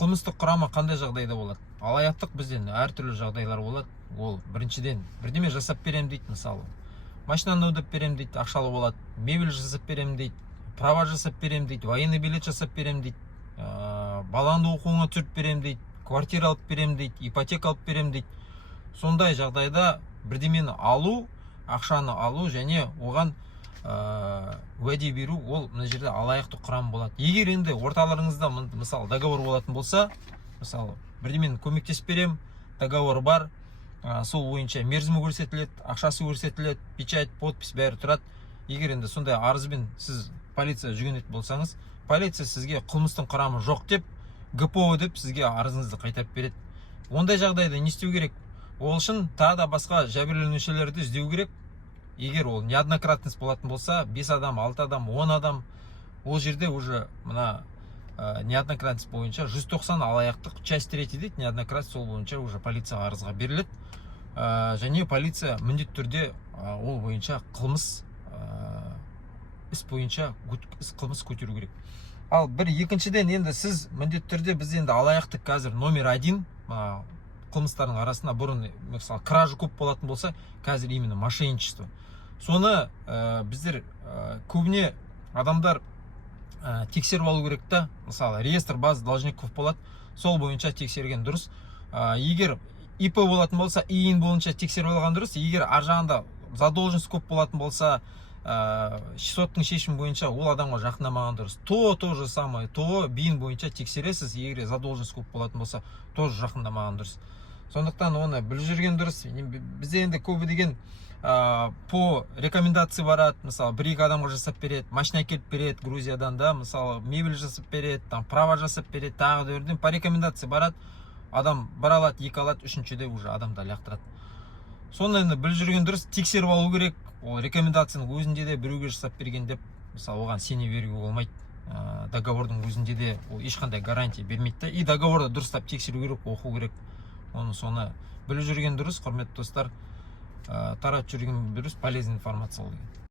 Қылмыстық құрамы қандай жағдайда болады? Алаяқтық бізден әртүрлі жағдайлар болады. Ол біріншіден бірдеме жасап берем дейді, мысалы машинаны өдіп берем дейді, ақшалы болады. Мебель жасап берем дейді, права жасап берем дейді, военный билет жасап берем дейді, балаңды оқуыңа түсіріп берем дейді, квартира алып берем дейді, ипотека алып берем дейді. Сондай жағдайда бірдемені алу, ақшаны алу және оған уәде беру, ол мына жерде алаяқтық құрам болады. Егер енді орталарыңызда мысалы договор болатын болса, мысалы бірдемені көмектесіп берем, договор бар, сол бойынша мерзімі көрсетіледі, ақшасы көрсетіледі, печать, подпись бәрі тұрады. Егер енді сондай арызбен сіз полиция жүгінетін болсаңыз, полиция сізге қылмыстың құрамы жоқ деп, ГПО деп сізге арызыңызды қайтарып береді. Ондай жағдайда не істеу керек? Ол үшін тағы да басқа жәбірленушілерді іздеу керек. Егер ол неоднократность болатын болса, 5 адам, 6 адам, 10 адам, ол жерде уже мына неоднократность бойынша 190 алаяқтық часть 3 дейді, неоднократность сол бойынша уже полицияға арызға беріледі. Және полиция міндетті түрде ол бойынша қылмыс іс бойынша қылмыс көтеру керек. Ал екіншіден енді сіз міндетті түрде біз енді алаяқтық қазір номер 1 қылмыстардың арасында бұрын мысалы кража көп болатын болса, қазір именно мошенничество. Соны біздер көбіне адамдар тексеріп алу керек та, мысалы реестр база должников болады, сол бойынша тексерген дұрыс. Егер ИП болатын болса, ИИН бойынша тексеріп алған дұрыс. Егер ар жағында задолженность көп болатын болса, соттың шешімі бойынша ол адамға жақындамаған дұрыс. То же самое, БИН бойынша тексересіз, егер задолженность көп болатын болса, тоже жақындамаған дұрыс. Сондықтан оны біліп жүрген дұрыс. Бізде енді көбі деген по рекомендация барады, мысалы 1-2 адамға жасап береді, машина әкеліп береді Грузиядан да, мысалы мебель жасап береді, права жасап береді, тағы да өрден по рекомендация барады, адам бір алады, 2 алады, 3-де уже адамды лақтырады. Соны енді біліп жүрген дұрыс, тексеріп алу керек. Ол рекомендацияның өзінде де біреуге жасап берген деп, мысалы оған сене беруге болмайды. Договордың өзінде де ол ешқандай гарантия бермейді. И договорды дұрыстап тексеру керек, оқу керек. Соны біліп жүрген дұрыс, құрметті достар. Таратып жүрген дұрыс, полезный информация ол.